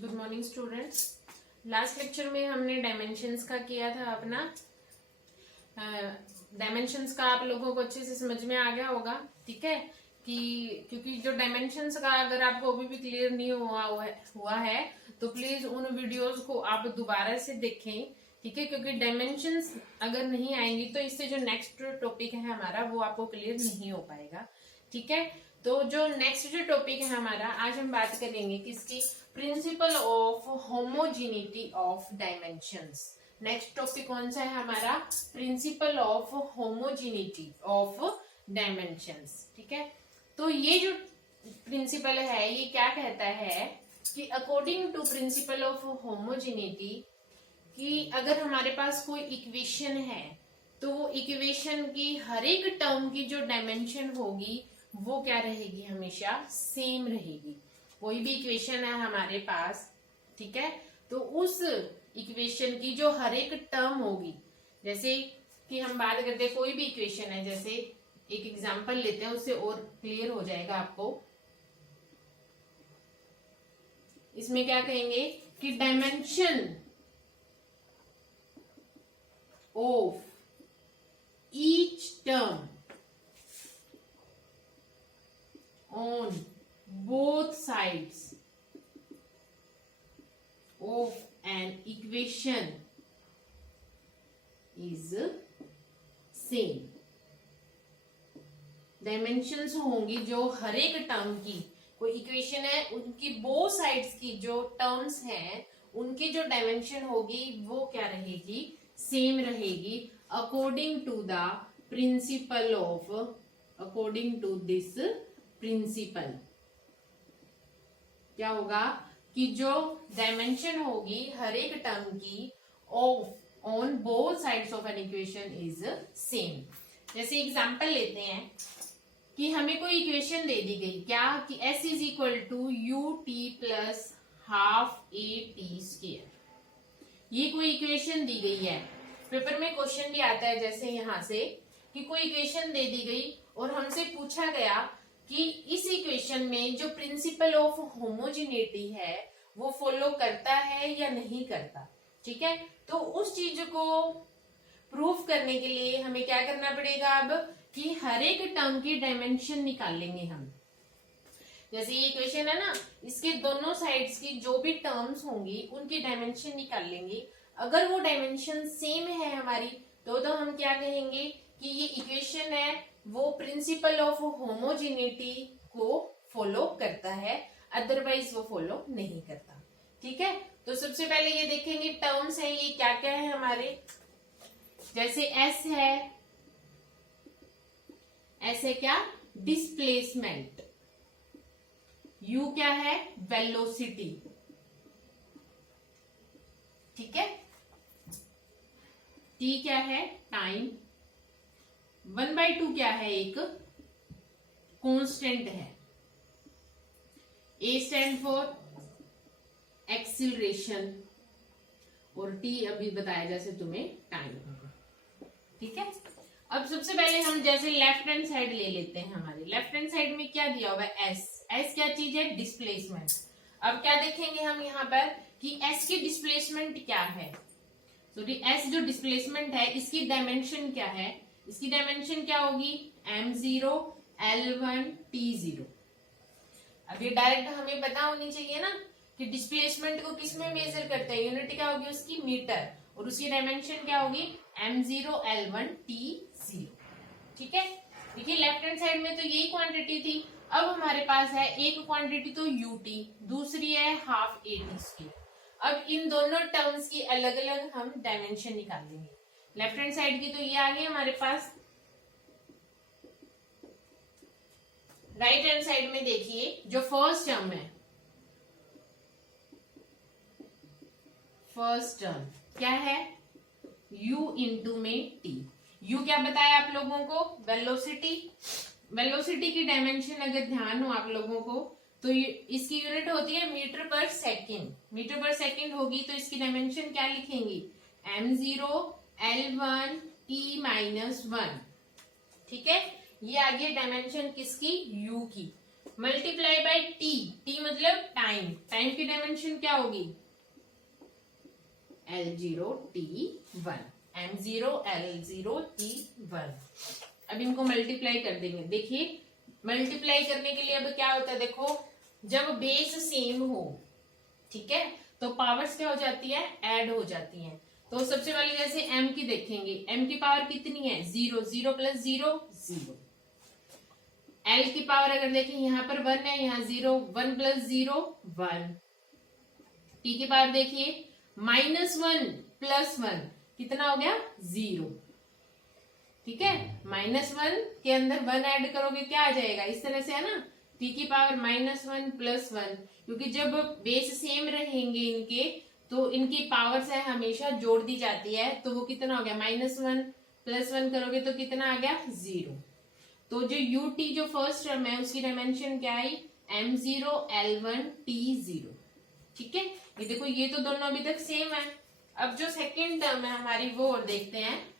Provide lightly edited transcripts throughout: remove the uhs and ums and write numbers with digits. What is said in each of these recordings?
Good morning students. Last lecture में हमने dimensions का किया था अपना। डायमेंशंस का आप लोगों को अच्छे से समझ में आ गया होगा, ठीक है। क्योंकि जो डायमेंशंस का अगर आपको अभी भी क्लियर नहीं हुआ है तो प्लीज उन वीडियोस को आप दोबारा से देखें, ठीक है। क्योंकि डायमेंशंस अगर नहीं आएंगी तो इससे जो नेक्स्ट टॉपिक है हमारा वो आपको क्लियर नहीं हो पाएगा, ठीक है। तो जो नेक्स्ट जो टॉपिक है हमारा, आज हम बात करेंगे किसकी, principal of homogeneity of dimensions. Next topic कौन सा है हमारा, principal of homogeneity of dimensions, ठीक है। तो ये जो प्रिंसिपल है ये क्या कहता है कि according to principle of homogeneity, कि अगर हमारे पास कोई इक्वेशन है तो इक्वेशन की हर एक टर्म की जो डायमेंशन होगी वो क्या रहेगी, हमेशा सेम रहेगी। कोई भी इक्वेशन है हमारे पास, ठीक है, तो उस इक्वेशन की जो हर एक टर्म होगी, जैसे कि हम बात करते हैं कोई भी इक्वेशन है, जैसे एक एग्जांपल लेते हैं उससे और क्लियर हो जाएगा आपको। इसमें क्या कहेंगे कि dimension of each term on both sides of an equation is same। Dimensions होंगी जो हर एक टर्म की, कोई इक्वेशन है उनकी बोथ साइड्स की जो टर्म्स हैं उनकी जो डायमेंशन होगी वो क्या रहेगी, सेम रहेगी, according to the principle of, according to this principle. क्या होगा कि जो डायमेंशन होगी हर एक टर्म की of on both sides of an equation is same. जैसे एग्जांपल लेते हैं कि हमें कोई इक्वेशन दे दी गई, क्या कि s is equal to u t plus half a t square. ये कोई इक्वेशन दी गई है। पेपर में क्वेश्चन भी आता है जैसे यहां से कि कोई इक्वेशन दे दी गई और हमसे पूछा गया कि इस इक्वेशन में जो प्रिंसिपल ऑफ होमोजेनिटी है वो फॉलो करता है या नहीं करता, ठीक है। तो उस चीज को प्रूफ करने के लिए हमें क्या करना पड़ेगा अब, कि हर एक टर्म की डायमेंशन निकालेंगे हम। जैसे ये इक्वेशन है ना, इसके दोनों साइड्स की जो भी टर्म्स होंगी उनकी डायमेंशन निकाल लेंगे। अगर वो डायमेंशन सेम है हमारी तो हम क्या कहेंगे कि ये इक्वेशन है वो प्रिंसिपल ऑफ होमोजेनिटी को फॉलो करता है, अदरवाइज वो फॉलो नहीं करता, ठीक है। तो सबसे पहले ये देखेंगे टर्म्स है ये क्या क्या है हमारे, जैसे एस है, एस है क्या, डिस्प्लेसमेंट, यू क्या है, वेलोसिटी, ठीक है, टी क्या है, टाइम, 1/2 क्या है, एक कांस्टेंट है, ए स्टैंड फॉर एक्सीलरेशन और टी अभी बताया जैसे तुम्हें टाइम होगा, ठीक है। अब सबसे पहले हम जैसे लेफ्ट हैंड साइड ले लेते हैं, हमारे लेफ्ट हैंड साइड में क्या दिया हुआ है, एस। एस क्या चीज है, डिस्प्लेसमेंट। अब क्या देखेंगे हम यहाँ पर कि एस की डिस्प्लेसमेंट क्या है, सॉरी एस जो डिस्प्लेसमेंट है इसकी डायमेंशन क्या है, इसकी डायमेंशन क्या होगी, m0 l1 t0। अब ये डायरेक्ट हमें पता होनी चाहिए ना कि डिस्प्लेसमेंट को किस में मेजर करते हैं, यूनिट क्या होगी उसकी, मीटर, और उसकी डायमेंशन क्या होगी, m0 l1 t0, ठीक है। देखिए लेफ्ट हैंड साइड में तो यही क्वांटिटी थी। अब हमारे पास है एक क्वांटिटी तो ut, दूसरी है हाफ ए टी स्क्वायर। अब इन दोनों टर्म्स की अलग अलग हम डायमेंशन निकाल लेंगे। लेफ्ट हैंड साइड की तो ये आ गई हमारे पास। राइट हैंड साइड में देखिए जो फर्स्ट टर्म है, फर्स्ट टर्म क्या है, u इंटू में t। u क्या बताया आप लोगों को, वेलोसिटी। वेलोसिटी की डायमेंशन अगर ध्यान हो आप लोगों को तो इसकी यूनिट होती है मीटर पर सेकेंड। मीटर पर सेकेंड होगी तो इसकी डायमेंशन क्या लिखेंगे, m0 l1 t-1, ठीक है। ये आ गई डायमेंशन किसकी, u की। मल्टीप्लाई बाय टी, टी मतलब टाइम, टाइम की डायमेंशन क्या होगी L0T1, M0L0T1। अब इनको मल्टीप्लाई कर देंगे। देखिए मल्टीप्लाई करने के लिए अब क्या होता है, देखो जब बेस सेम हो, ठीक है, तो पावर्स क्या हो जाती है, ऐड हो जाती हैं। तो सबसे पहले जैसे m की देखेंगे, m की पावर कितनी है 0, 0 प्लस 0 0। l की पावर अगर देखें यहाँ पर 1 है, यहाँ 0, 1 प्लस 0 1। t की पावर देखिए -1 प्लस 1 कितना हो गया 0, ठीक है। -1 के अंदर 1 ऐड करोगे क्या आ जाएगा, इस तरह से है ना, t की पावर -1 प्लस 1, क्योंकि जब बेस सेम रहेंगे इनके तो इनकी पावर्स है हमेशा जोड़ दी जाती है, तो वो कितना हो गया -1 प्लस 1 करोगे तो कितना आ गया 0। तो जो ut जो फर्स्ट टर्म है उसकी डायमेंशन क्या आई M0L1T0, ठीक है। ये देखो ये तो दोनों अभी तक सेम है। अब जो सेकेंड टर्म है हमारी वो और देखते हैं।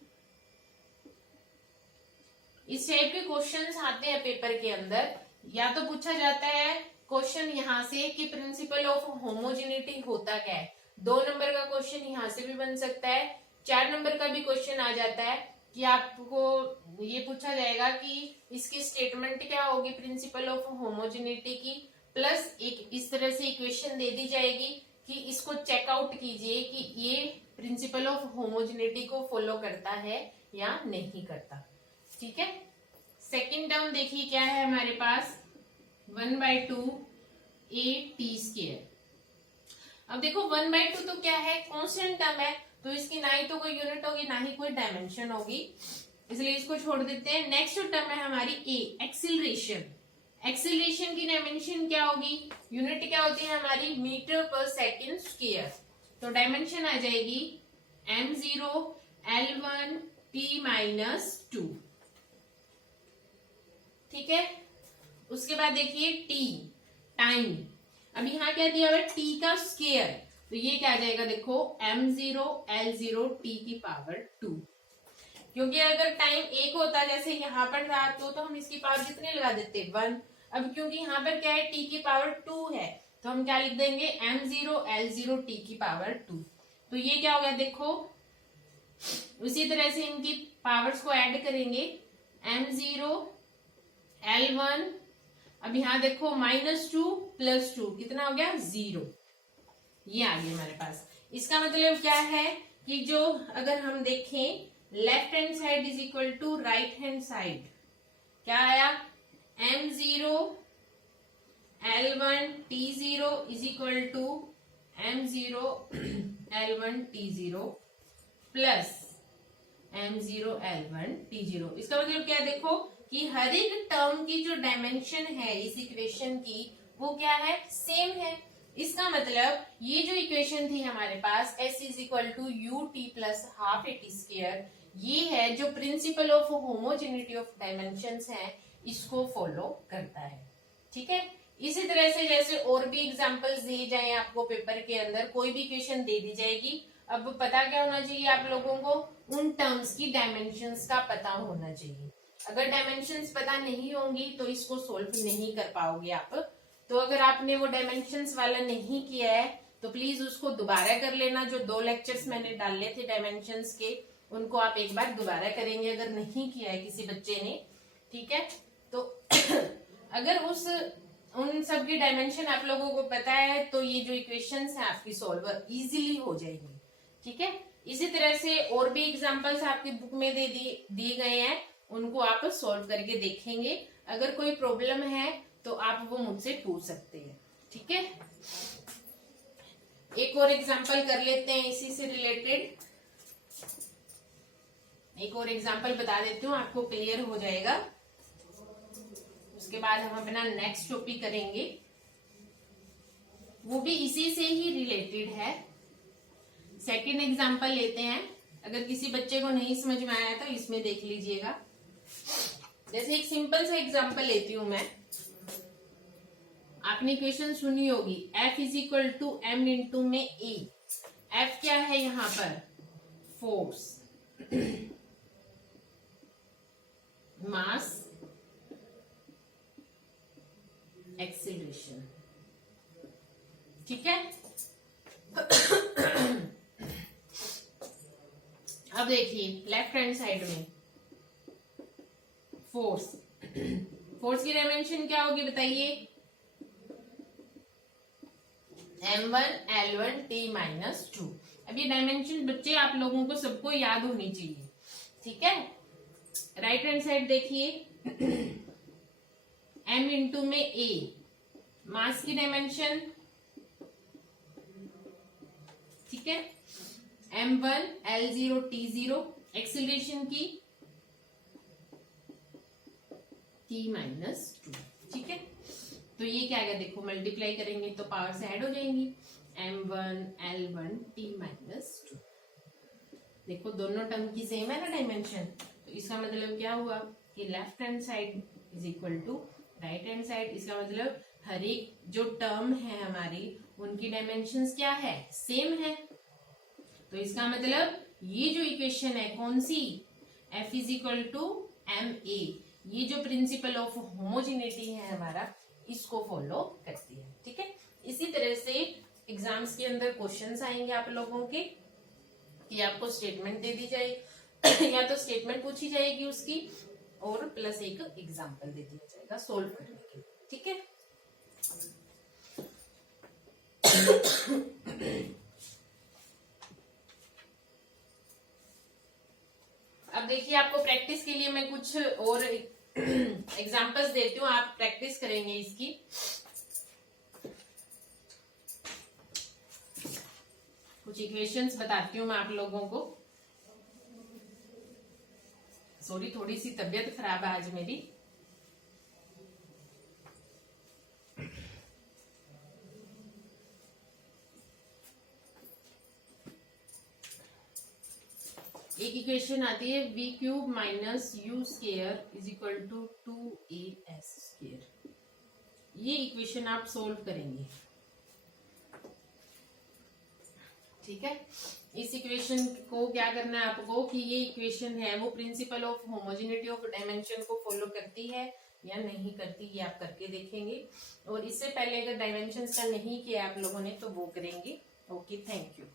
इस टाइप के क्वेश्चंस आते हैं पेपर के अंदर, या तो पूछा जाता है क्वेश्चन यहाँ से कि प्रिंसिपल ऑफ होमोजेनिटी होता क्या है। 2 नंबर का क्वेश्चन यहाँ से भी बन सकता है, 4 नंबर का भी क्वेश्चन आ जाता है कि आपको ये पूछा जाएगा कि इसकी स्टेटमेंट क्या होगी प्रिंसिपल ऑफ होमोजेनिटी की, प्लस एक इस तरह से इक्वेशन दे दी जाएगी कि इसको चेकआउट कीजिए कि ये प्रिंसिपल ऑफ होमोजेनिटी को फॉलो करता है या नहीं करता, ठीक है। सेकेंड टर्म देखिए क्या है हमारे पास 1/2 AT²। अब देखो 1/2 तो क्या है, कांस्टेंट टर्म है, तो इसकी ना ही तो कोई यूनिट होगी ना ही कोई डायमेंशन होगी, इसलिए इसको छोड़ देते हैं। नेक्स्ट टर्म है हमारी A, एक्सीलरेशन। एक्सीलरेशन की डायमेंशन क्या होगी, यूनिट क्या होती है हमारी मीटर पर सेकेंड स्क्वायर, तो डायमेंशन आ जाएगी M0L1T-2, ठीक है। उसके बाद देखिए टी, टाइम। अब यहाँ क्या दिया हुआ है टी का स्क्वायर, तो ये क्या आ जाएगा देखो M0L0T⁻², क्योंकि अगर टाइम 1 होता जैसे यहाँ पर था तो हम इसकी पावर कितने लगा देते 1। अब क्योंकि यहाँ पर क्या है t की पावर 2 है, तो हम क्या लिख देंगे M0L0T⁻²। तो ये क्या हो गया देखो, उसी तरह से इनकी पावर्स को ऐड करेंगे M0L1, अब यहाँ देखो -2 + 2 कितना हो गया 0, ये आ गया हमारे पास। इसका मतलब क्या है कि जो अगर हम देखें left hand side is equal to right hand side, क्या आया M0L1T0 is equal to M0L1T0 plus M0L1T0। इसका मतलब क्या देखो कि हर एक टर्म की जो डायमेंशन है इस इक्वेशन की वो क्या है सेम है। इसका मतलब ये जो इक्वेशन थी हमारे पास S is equal to UT plus half AT², ये है जो principle of homogeneity of dimensions है इसको फॉलो करता है, ठीक है। इसी तरह से जैसे और भी एग्जांपल्स दिए जाए आपको पेपर के अंदर, कोई भी इक्वेशन दे दी जाएगी, अब पता क्या होना चाहिए आप लोगों को, उन टर्म्स की डायमेंशंस का पता होना चाहिए। अगर डायमेंशंस पता नहीं होंगी तो इसको सोल्व नहीं कर पाओगे आप। तो अगर आपने वो डायमेंशंस वाला नहीं किया है तो प्लीज उसको दोबारा कर लेना। जो 2 लेक्चर्स मैंने डाले थे डायमेंशंस के उनको आप एक बार दोबारा करेंगे अगर नहीं किया है किसी बच्चे ने, ठीक है। तो अगर उन सब की डायमेंशन आप लोगों को पता है तो ये जो इक्वेशंस है आपकी सॉल्व इजीली हो जाएगी, ठीक है। इसी तरह से और भी एग्जांपल्स आपकी बुक में दिए गए हैं, उनको आप सॉल्व करके देखेंगे। अगर कोई प्रॉब्लम है तो आप वो मुझसे पूछ सकते हैं, ठीक है। एक और एग्जांपल कर लेते हैं इसी से रिलेटेड, एक और एग्जांपल बता देती हूँ आपको क्लियर हो जाएगा। उसके बाद हम अपना नेक्स्ट टॉपिक करेंगे, वो भी इसी से ही रिलेटेड है। सेकंड एग्जांपल लेते हैं, अगर किसी बच्चे को नहीं समझ में आया तो इसमें देख लीजिएगा। जैसे एक सिंपल सा एग्जांपल लेती हूं मैं, आपने क्वेश्चन सुनी होगी F is equal to M into में A। F क्या है यहाँ पर फोर्स, मास एक्सीलरेशन। ठीक है, अब देखिए लेफ्ट हैंड साइड में फोर्स। फोर्स की डायमेंशन क्या होगी बताइए? m1l1t-2। अब ये डायमेंशन बच्चे आप लोगों को सबको याद होनी चाहिए। ठीक है, राइट हैंड साइड देखिए, m इंटू में a मास की डायमेंशन, ठीक है, m1l0t0 एक्सीलरेशन की t-2। ठीक है, तो ये क्या आएगा देखो, मल्टीप्लाई करेंगे तो पावर से ऐड हो जाएंगी, m1l1t-2। देखो दोनों टर्म की सेम है ना डायमेंशन, तो इसका मतलब क्या हुआ कि left hand side is equal to right hand side. इसका मतलब हर एक जो टर्म है हमारी उनकी डायमेंशंस क्या है? सेम है। तो इसका मतलब ये जो इक्वेशन है कौन सी? F is equal to ma, ये जो प्रिंसिपल ऑफ होमोजेनिटी है हमारा, इसको फॉलो करती है। ठीक है, इसी तरह से एग्जाम्स के अंदर क्वेश्चंस आएंगे आप लोगों के कि आपको स्टेटमेंट दे दी जाए या तो स्टेटमेंट पूछी जाएगी उसकी और प्लस एक एग्जाम्पल दे दिया जाएगा सोल्व करने के लिए। ठीक है, अब देखिए आपको प्रैक्टिस के लिए मैं कुछ और एग्जाम्पल्स देती हूँ, आप प्रैक्टिस करेंगे इसकी। कुछ इक्वेशंस बताती हूँ मैं आप लोगों को। सॉरी, थोड़ी सी तबीयत खराब है आज मेरी। एक इक्वेशन आती है v cube minus u square is equal to 2as square. ये इक्वेशन आप सोल्व करेंगे। ठीक है, इस इक्वेशन को क्या करना है आपको कि ये इक्वेशन है वो principal of homogeneity of dimension को फॉलो करती है या नहीं करती, ये आप करके देखेंगे। और इससे पहले अगर डायमेंशंस का नहीं किया आप लोगों ने तो वो करेंगे। Okay, thank you.